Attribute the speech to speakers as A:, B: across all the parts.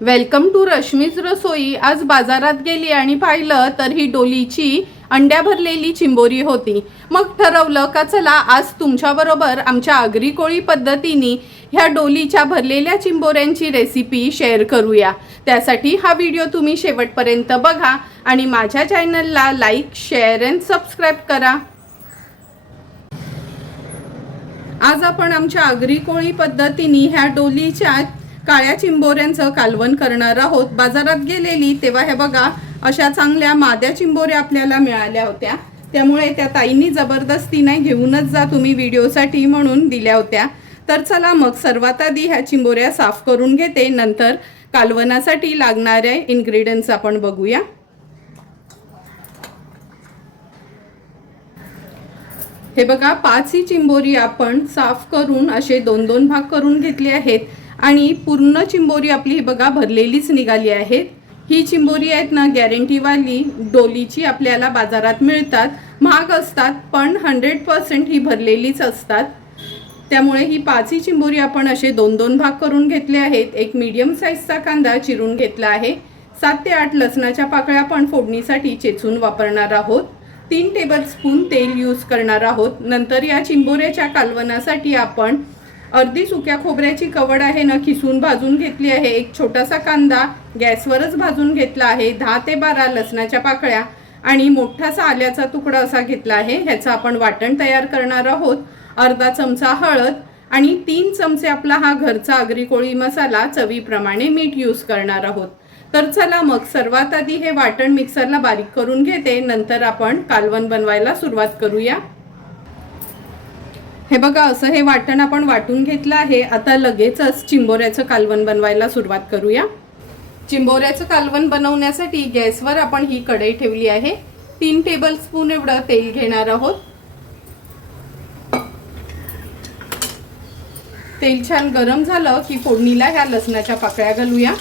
A: Welcome to Rashmi's रसोई आज बाजारात गेली आणि पाहिलं तर ही डोलीची अंड्या भरलेली चिंबोरी होती. मग ठरवलं का चला आज तुमच्याबरोबर आमच्या आगरी कोळी पद्धतीने ह्या डोलीच्या भरलेल्या चिंबोऱ्यांची रेसिपी शेअर करूया. त्यासाठी हा व्हिडिओ तुम्ही शेवटपर्यंत बघा आणि माझ्या चॅनलला लाईक शेअर अँड सबस्क्राईब करा. आज आपण आमच्या आगरी कोळी पद्धतीने ह्या डोलीच्या काळ्या चिंबोऱ्यांचं कालवण करणार आहोत. बाजारात गेलेली तेव्हा हे बघा अशा चांगल्या माद्या चिंबोऱ्या आपल्याला मिळाल्या होत्या. त्यामुळे त्या ताईंनी जबरदस्तीने घेऊनच जा तुम्ही व्हिडिओसाठी म्हणून दिल्या होत्या. तर चला मग सर्वात आधी ह्या चिंबोऱ्या साफ करून घेते. नंतर कालवणासाठी लागणारे इन्ग्रेडियंट्स आपण बघूया. हे बघा पाच ही चिंबोरी आपण साफ करून असे दोन दोन भाग करून घेतले आहेत. आणि पूर्ण चिंबोरी आपली ही बघा भरलेलीच निघाली आहे ही चिंबोरी आहेत ना गॅरंटीवाली डोलीची आपल्याला बाजारात मिळतात. महाग असतात पण हंड्रेड पर्सेंट ही भरलेलीच असतात. त्यामुळे ही पाचही चिंबोरी आपण असे दोन दोन भाग करून घेतले आहेत. एक मीडियम साईजचा कांदा चिरून घेतला आहे. सात ते आठ लसणाच्या पाकळ्या आपण फोडणीसाठी चेचून वापरणार आहोत. तीन टेबलस्पून तेल यूज करणार आहोत. नंतर या चिंबोऱ्याच्या कालवणासाठी आपण अर्धी सुक्या खोबऱ्याची कवड आहे ना खिसून भाजून घेतली आहे. एक छोटासा कांदा गॅसवरच भाजून घेतला आहे. दहा ते बारा लसणाच्या पाकळ्या आणि मोठासा आल्याचा तुकडा असा घेतला आहे. ह्याचं आपण वाटण तयार करणार आहोत. अर्धा चमचा हळद आणि तीन चमचे आपला हा घरचा आगरी कोळी मसाला चवीप्रमाणे मीठ यूज करणार आहोत. तर चला मग सर्वात आधी हे वाटण मिक्सरला बारीक करून घेते. नंतर आपण कालवण बनवायला सुरुवात करूया. हे बघा असं हे वाटण आपण वाटून घेतलं आहे. आता लगेचच चिंबोऱ्याचं कालवण बनवायला सुरुवात करूया. चिंबोऱ्याचं कालवण बनवण्यासाठी गॅसवर आपण ही कढई ठेवली आहे. तीन टेबल स्पून एवढं तेल घेणार आहोत. तेल छान गरम झालं की फोडणीला ह्या लसणाच्या पाकळ्या घालूया.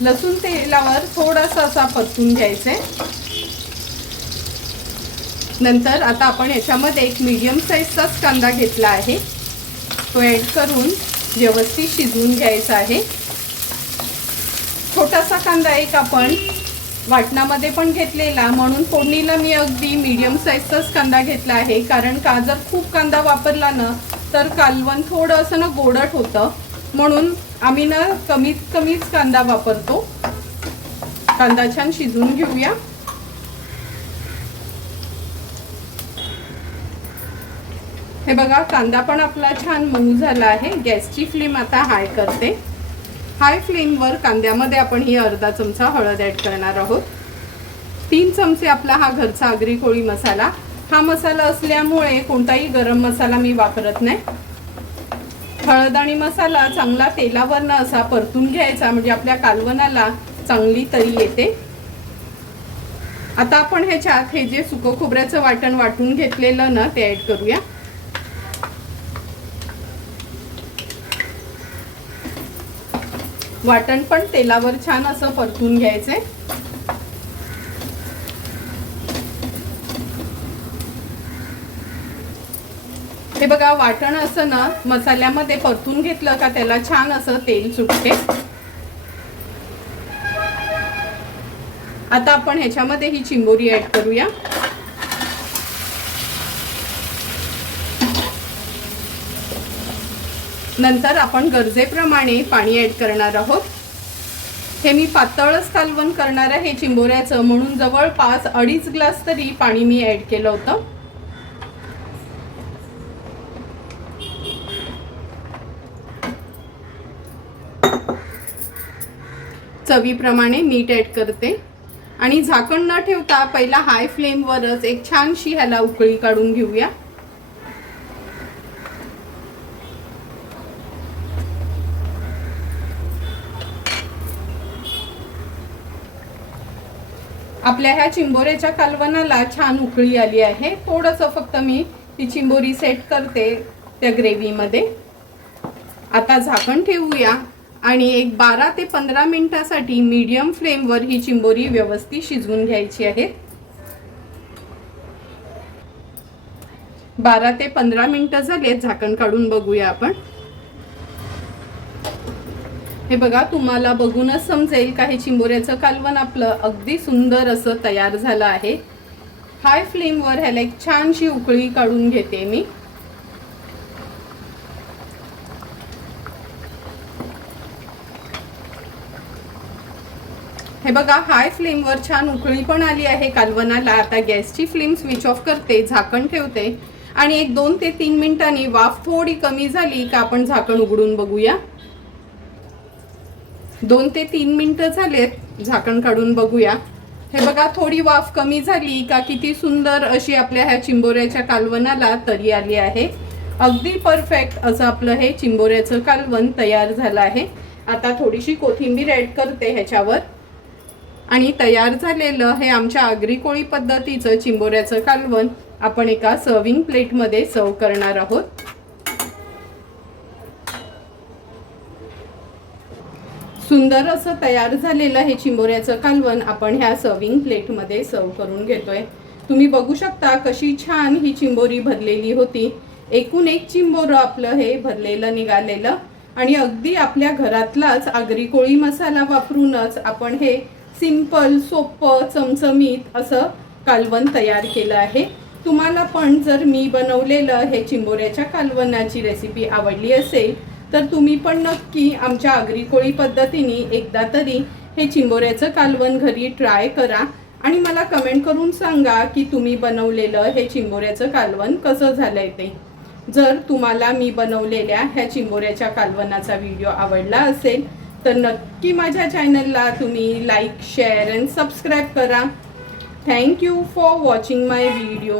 A: लसूण तेलावर थोडासा असा परतून आहे नंतर आता आपण याच्यामध्ये एक मीडियम साईजचाच कांदा घेतला आहे. तो ॲड करून व्यवस्थित शिजवून घ्यायचा आहे. छोटासा कांदा एक आपण वाटणामध्ये पण घेतलेला म्हणून फोडणीला मी अगदी मीडियम साईजचाच कांदा घेतला आहे. कारण का जर खूप कांदा वापरला ना तर कालवण थोडं असं ना गोडट होतं. म्हणून आम्ही ना कमीत कमीच कांदा वापरतो. कांदा छान शिजवून घेऊया. हे बघा कांदा पण आपला छान मऊ झाला आहे. गॅसची फ्लेम आता हाय करते. हाय फ्लेमवर कांद्यामध्ये आपण ही अर्धा चमचा हळद ॲड करणार आहोत. तीन चमचे आपला हा घरचा आगरी कोळी मसाला. हा मसाला असल्यामुळे कोणताही गरम मसाला मी वापरत नाही. हळद आणि मसाला चांगला तेलावरनं असा परतून घ्यायचा म्हणजे आपल्या कालवणाला चांगली तरी येते. आता आपण ह्याच्यात हे जे सुकं खोबऱ्याचं वाटण वाटून घेतलेलं ना ते ॲड करूया. वाटण पण तेलावर छान असं परतून घ्यायचंय हे बघा वाटण असं ना मसाल्यामध्ये परतून घेतलं का त्याला छान असं तेल सुटते. आता आपण ह्याच्यामध्ये ही चिंबोरी ऍड करूया. नंतर आपण गरजेप्रमाणे पाणी ऍड करणार आहोत. हे मी पातळच कालवण करणार आहे चिंबोऱ्याचं. म्हणून जवळपास अडीच ग्लास तरी पाणी मी ऍड केलं होतं. चवीप्रमाणे मीठ ॲड करते. आणि झाकण न ठेवता पहिला हाय फ्लेमवरच एक छानशी ह्याला उकळी काढून घेऊया. आपल्या ह्या चिंबोऱ्याच्या कालवणाला छान उकळी आली आहे. थोडंसं फक्त मी ती चिंबोरी सेट करते त्या ग्रेव्हीमध्ये आता झाकण ठेवूया आणि एक बारा ते पंधरा मिनिटासाठी मीडियम फ्लेमवर ही चिंबोरी व्यवस्थित शिजवून घ्यायची आहे. बारा ते पंधरा मिनिटं झालेत झाकण काढून बघूया आपण. हे बघा तुम्हाला बघूनच समजेल का हे चिंबोऱ्याचं कालवण आपलं अगदी सुंदर असं तयार झालं आहे. हाय फ्लेमवर ह्याला एक छानशी उकळी काढून घेते मी. हे बघा हाय फ्लेमवर छान उकळी पण आली आहे कालवनाला आता गॅसची फ्लेम स्विच ऑफ करते झाकण ठेवते. आणि एक दोन ते तीन मिनिटांनी वाफ थोडी कमी झाली का आपण झाकण उघडून बघूया. दोन ते तीन मिनटं झालेत झाकण काढून बघूया. हे बघा थोडी वाफ कमी झाली का किती सुंदर अशी आपल्या ह्या चिंबोऱ्याच्या कालवनाला तरी आली आहे. अगदी परफेक्ट असं आपलं हे चिंबोऱ्याचं कालवण तयार झालं आहे. आता थोडीशी कोथिंबीर ॲड करते ह्याच्यावर. आणि तयार झालेलं हे आमच्या आगरी कोळी पद्धतीचं चिंबोऱ्याचं कालवण आपण एका सर्विंग प्लेटमध्ये सर्व करणार आहोत. सुंदर असं तयार झालेलं हे चिंबोऱ्याचं कालवण. आपण ह्या सर्विंग प्लेटमध्ये सर्व करून घेतोय. तुम्ही बघू शकता कशी छान ही चिंबोरी भरलेली होती. एकूण एक चिंबोरं आपलं हे भरलेलं निघालेलं. आणि अगदी आपल्या घरातलाच आगरी कोळी मसाला वापरूनच आपण हे सिंपल सोपं चमचमीत असं कालवण तयार केलं आहे. तुम्हाला पण जर मी बनवलेलं हे चिंबोऱ्याच्या कालवणाची रेसिपी आवडली असेल तर तुम्ही पण नक्की आमच्या आगरी कोळी पद्धतीने एकदा तरी हे चिंबोऱ्याचं कालवण घरी ट्राय करा. आणि मला कमेंट करून सांगा की तुम्ही बनवलेलं हे चिंबोऱ्याचं कालवण कसं झालंय ते. जर तुम्हाला मी बनवलेल्या ह्या चिंबोऱ्याच्या कालवनाचा व्हिडिओ आवडला असेल तर नक्की माझ्या चॅनलला तुम्ही लाईक शेअर अँड सबस्क्राईब करा. Thank you for watching my video